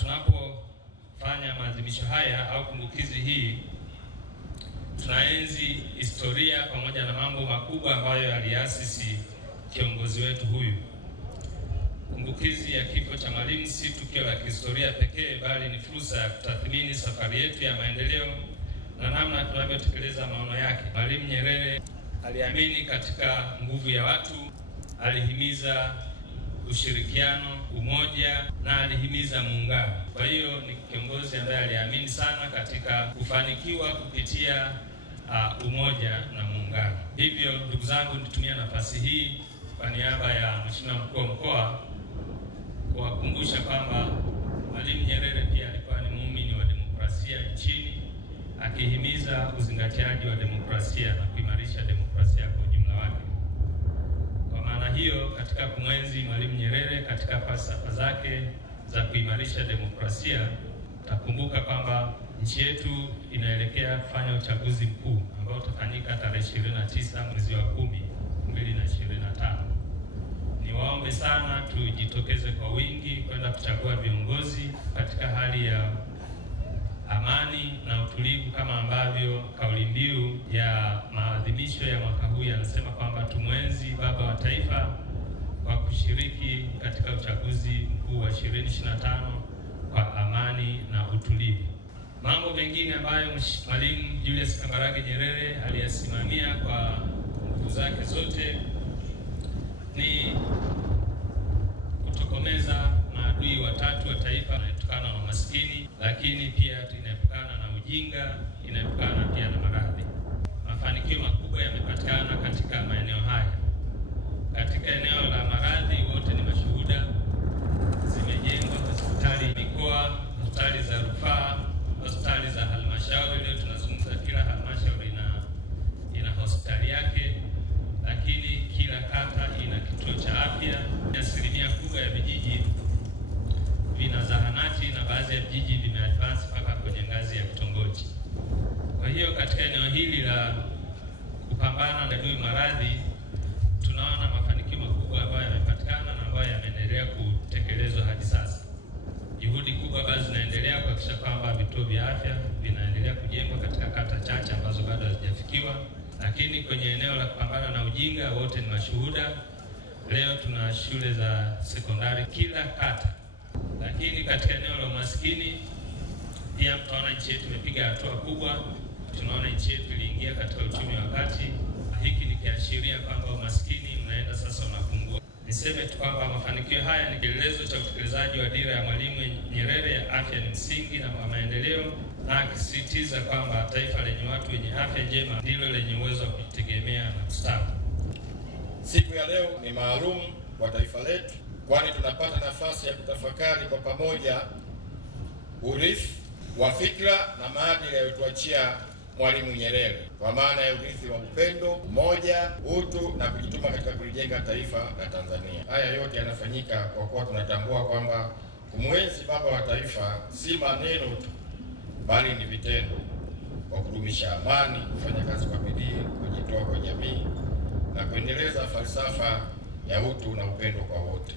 Tunapofanya maadhimisho haya au kumbukizi hii, tunaenzi historia pamoja na mambo makubwa ambayo aliasisi kiongozi wetu huyu. Kumbukizi ya kifo cha Mwalimu si tukio la kihistoria pekee, bali ni fursa ya kutathmini safari yetu ya maendeleo na namna tunavyotekeleza maono yake. Mwalimu Nyerere aliamini katika nguvu ya watu, alihimiza ushirikiano, umoja na alihimiza muungano. Kwa hiyo ni kiongozi ambaye aliamini sana katika kufanikiwa kupitia umoja na muungano. Hivyo ndugu zangu, nitumie nafasi hii kwa niaba ya Mheshimiwa Mkuu wa Mkoa kuwakumbusha kwamba Mwalimu Nyerere pia alikuwa ni muumini wa demokrasia nchini, akihimiza uzingatiaji wa demokrasia na kuimarisha demokrasia kwa ujumla wake. Kwa maana hiyo, katika kumwenzi Mwalimu Nyerere katika falsafa zake za kuimarisha demokrasia, takumbuka kwamba nchi yetu inaelekea kufanya uchaguzi mkuu ambao utafanyika tarehe 29 mwezi wa 10, 2025. Niwaombe sana tujitokeze kwa wingi kwenda kuchagua viongozi katika hali ya amani na utulivu, kama ambavyo kauli mbiu ya maadhimisho ya mwaka huu yanasema kwamba tumwenzi baba wa taifa kwa kushiriki katika uchaguzi mkuu wa 2025 kwa amani na utulivu. Mambo mengine ambayo Mwalimu Julius Kambarage Nyerere aliyasimamia kwa nguvu zake zote ni kutokomeza maadui watatu wa taifa, inayotokana na umaskini, lakini pia inayotokana na ujinga, inayotokana pia na maradhi. Mafanikio makubwa yamepatikana katika maeneo haya. Katika eneo la maradhi, wote ni mashuhuda. Zimejengwa hospitali mikoa, hospitali za rufaa, hospitali za halmashauri. Leo tunazungumza kila halmashauri ina hospitali yake, lakini kila kata ina kituo cha afya. Asilimia kubwa ya vijiji vina zahanati na baadhi ya vijiji vimeadvance mpaka kwenye ngazi ya kitongoji. Kwa hiyo katika eneo hili la kupambana na maradhi, tunaona mafanikio makubwa ambayo yamepatikana na ambayo yameendelea kutekelezwa hadi sasa. Juhudi kubwa bado zinaendelea kuhakikisha kwamba vituo vya afya vinaendelea kujengwa katika kata chache ambazo bado hazijafikiwa. Lakini kwenye eneo la kupambana na ujinga, wote ni mashuhuda. Leo tuna shule za sekondari kila kata. Lakini katika eneo la umaskini pia tunaona nchi yetu imepiga hatua kubwa. Tunaona nchi yetu iliingia katika uchumi wa kati. Hiki ni kiashiria kwamba umaskini unaenda sasa unapungua. Niseme tu kwamba mafanikio haya ni kielelezo cha utekelezaji wa dira ya Mwalimu Nyerere ya afya ni msingi na maendeleo, na akisisitiza kwamba taifa lenye watu wenye afya njema ndilo lenye uwezo wa kujitegemea na kustawi. Siku ya leo ni maalum kwa taifa letu, kwani tunapata nafasi ya kutafakari kwa pamoja urithi wa fikra na maadili aliyotuachia Mwalimu Nyerere, kwa maana ya urithi wa upendo, umoja, utu na kujituma katika kulijenga taifa la Tanzania. Haya yote yanafanyika kwa kuwa tunatambua kwamba kumwenzi baba wa taifa si maneno tu, bali ni vitendo, kwa kudumisha amani, kufanya kazi kwa bidii, kujitoa kwa jamii na kuendeleza falsafa ya utu na upendo kwa wote.